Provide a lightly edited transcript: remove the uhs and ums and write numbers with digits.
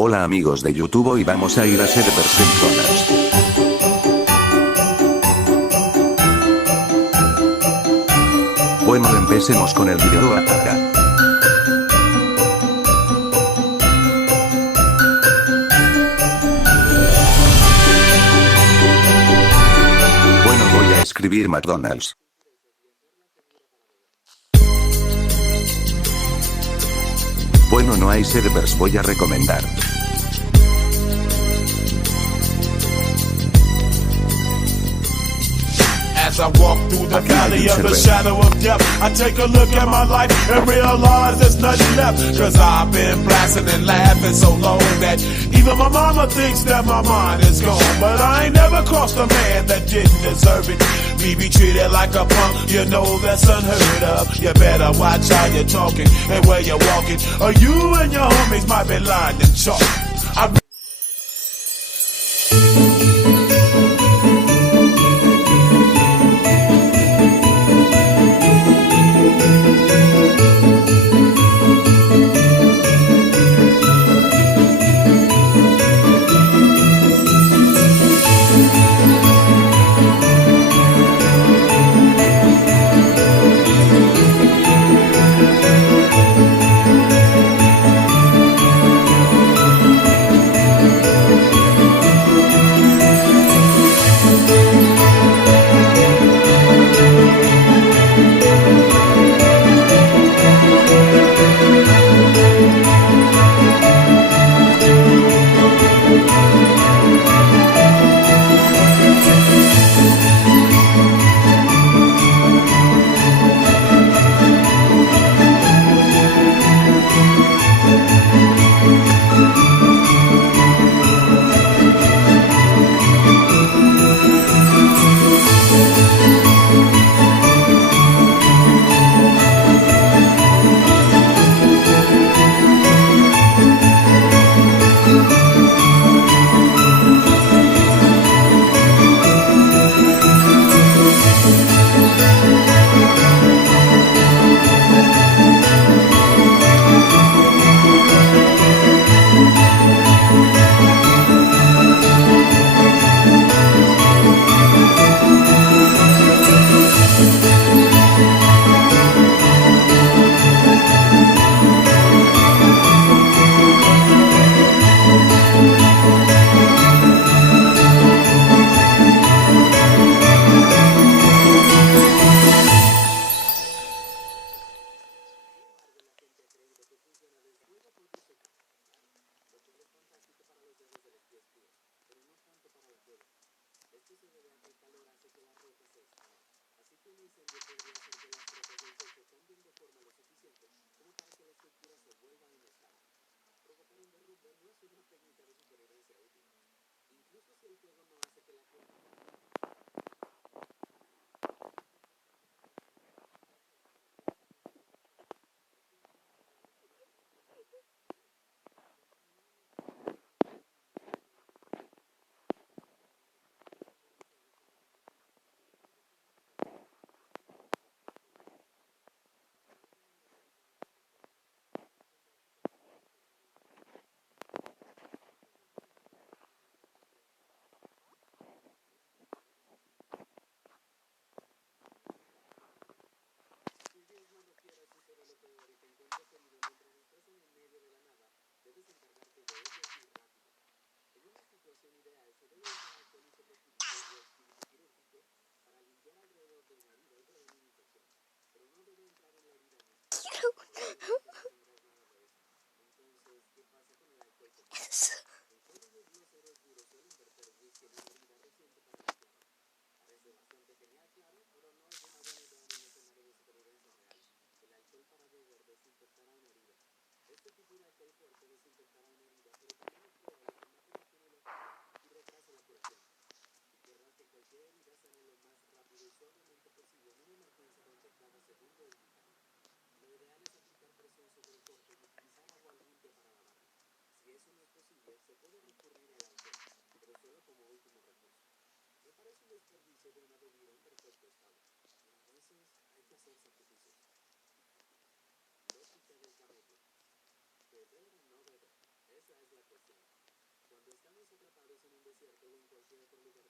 Hola amigos de YouTube, hoy vamos a ir a hacer personas. Bueno, empecemos con el video acá. Bueno, voy a escribir McDonald's. Bueno, no hay servers, voy a recomendar. As I walk through the valley of the shadow of death, I take a look at my life and realize there's nothing left. Cause I've been blasting and laughing so long that even my mama thinks that my mind is gone. But I ain't never crossed a man that didn't deserve it. Me be treated like a punk, you know that's unheard of. You better watch how you're talking and where you're walking, or you and your homies might be lined in chalk. Esa es la cuestión. Cuando estamos atrapados en un desierto o en cualquier otro lugar